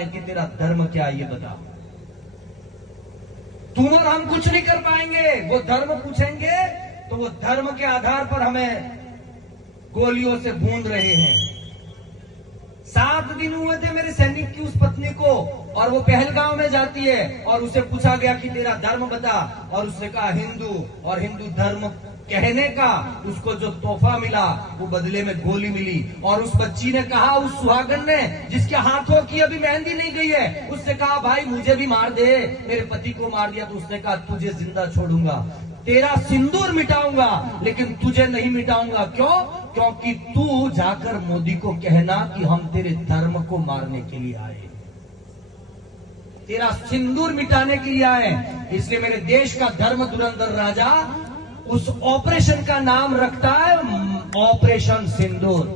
हैं कि तेरा धर्म क्या है ये बता। तुम और हम कुछ नहीं कर पाएंगे, वो धर्म पूछेंगे तो वो धर्म के आधार पर हमें गोलियों से भून रहे हैं। 7 दिन हुए थे मेरे सैनिक की उस पत्नी को, और वो पहलगांव में जाती है और उसे पूछा गया कि तेरा धर्म बता, और उसने कहा हिंदू, और हिंदू धर्म कहने का उसको जो तोहफा मिला वो बदले में गोली मिली। और उस बच्ची ने कहा, उस सुहागन ने जिसके हाथों की अभी मेहंदी नहीं गई है, उसने कहा भाई मुझे भी मार दे, मेरे पति को मार दिया। तो उसने कहा तुझे जिंदा छोड़ूंगा, तेरा सिंदूर मिटाऊंगा लेकिन तुझे नहीं मिटाऊंगा। क्यों? क्योंकि तू जाकर मोदी को कहना कि हम तेरे धर्म को मारने के लिए आए, तेरा सिंदूर मिटाने के लिए आए। इसलिए मेरे देश का धर्म धुरंधर राजा उस ऑपरेशन का नाम रखता है ऑपरेशन सिंदूर।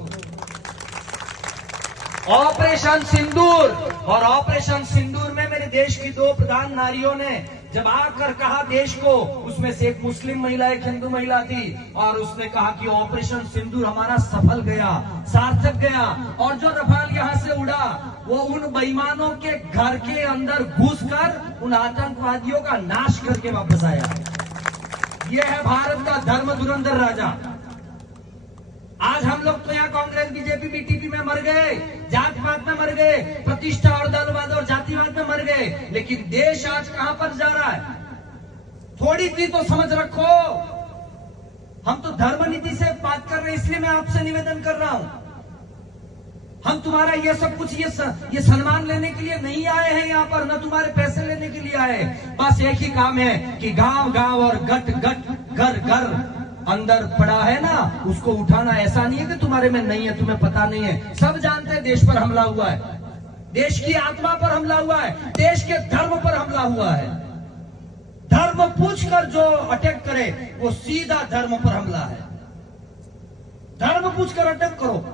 ऑपरेशन सिंदूर। और ऑपरेशन सिंदूर में मेरे देश की 2 प्रधान नारियों ने जब आकर कहा देश को, उसमें से एक मुस्लिम महिला एक हिंदू महिला थी, और उसने कहा कि ऑपरेशन सिंदूर हमारा सफल गया, सार्थक गया। और जो रफाल यहां से उड़ा वो उन बेईमानों के घर के अंदर घुसकर उन आतंकवादियों का नाश करके वापस आया। यह है भारत का धर्म धुरंधर राजा। आज हम लोग तो यहाँ कांग्रेस बीजेपी बीटीपी में मर गए, जात पात में मर गए, प्रतिष्ठा और दलवाद और जातिवाद में मर गए, लेकिन देश आज कहां पर जा रहा है? थोड़ी सी तो समझ रखो। हम तो धर्म नीति से बात कर रहे हैं, इसलिए मैं आपसे निवेदन कर रहा हूं। हम तुम्हारा ये सब कुछ ये सम्मान लेने के लिए नहीं आए हैं यहाँ पर, न तुम्हारे पैसे लेने के लिए आए। बस एक ही काम है कि गांव गांव और गट गट घर घर अंदर पड़ा है ना, उसको उठाना। ऐसा नहीं है कि तुम्हारे में नहीं है, तुम्हें पता नहीं है, सब जानते हैं देश पर हमला हुआ है, देश की आत्मा पर हमला हुआ है, देश के धर्म पर हमला हुआ है। धर्म पूछकर जो अटैक करे वो सीधा धर्म पर हमला है। धर्म पूछकर अटैक करो,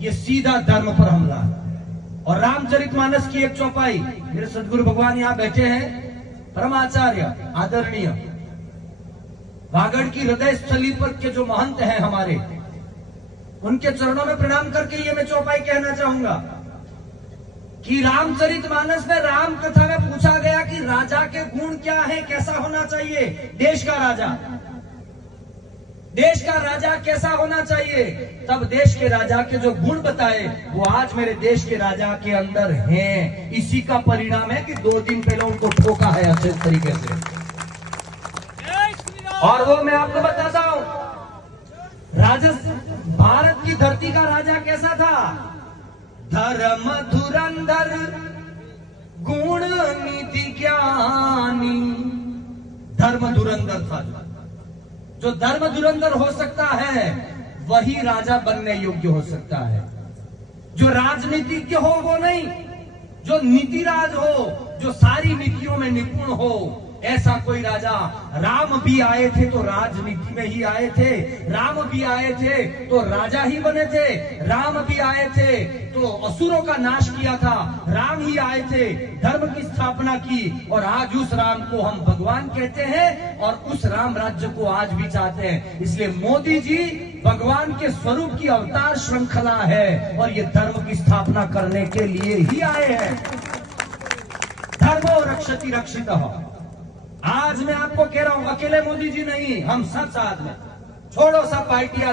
ये सीधा धर्म पर हमला है। और रामचरितमानस की एक चौपाई, मेरे सदगुरु भगवान यहां बैठे हैं, परमाचार्य आदरणीय वागड़ की हृदय स्थली पर के जो महंत हैं हमारे, उनके चरणों में प्रणाम करके ये मैं चौपाई कहना चाहूंगा कि रामचरितमानस में राम कथा में पूछा गया कि राजा के गुण क्या है, कैसा होना चाहिए देश का राजा, देश का राजा कैसा होना चाहिए। तब देश के राजा के जो गुण बताए वो आज मेरे देश के राजा के अंदर हैं। इसी का परिणाम है कि 2 दिन पहले उनको ठोका है अच्छे तरीके से। और वो मैं आपको बताता हूं, भारत की धरती का राजा कैसा था? धर्म धुरंधर गुण नीति ज्ञानी, धर्म धुरंधर था। जो धर्म धुरंधर हो सकता है वही राजा बनने योग्य हो सकता है। जो राजनीतिज्ञ हो वो नहीं, जो नीतिराज हो, जो सारी नीतियों में निपुण हो, ऐसा कोई राजा। राम भी आए थे तो राजनीति में ही आए थे, राम भी आए थे तो राजा ही बने थे, राम भी आए थे तो असुरों का नाश किया था, राम ही आए थे, धर्म की स्थापना की। और आज उस राम को हम भगवान कहते हैं और उस राम राज्य को आज भी चाहते हैं। इसलिए मोदी जी भगवान के स्वरूप की अवतार श्रृंखला है और ये धर्म की स्थापना करने के लिए ही आए हैं। धर्मो रक्षति रक्षितः। आज मैं आपको कह रहा हूं, अकेले मोदी जी नहीं, हम सब साथ में। छोड़ो सब पार्टियां।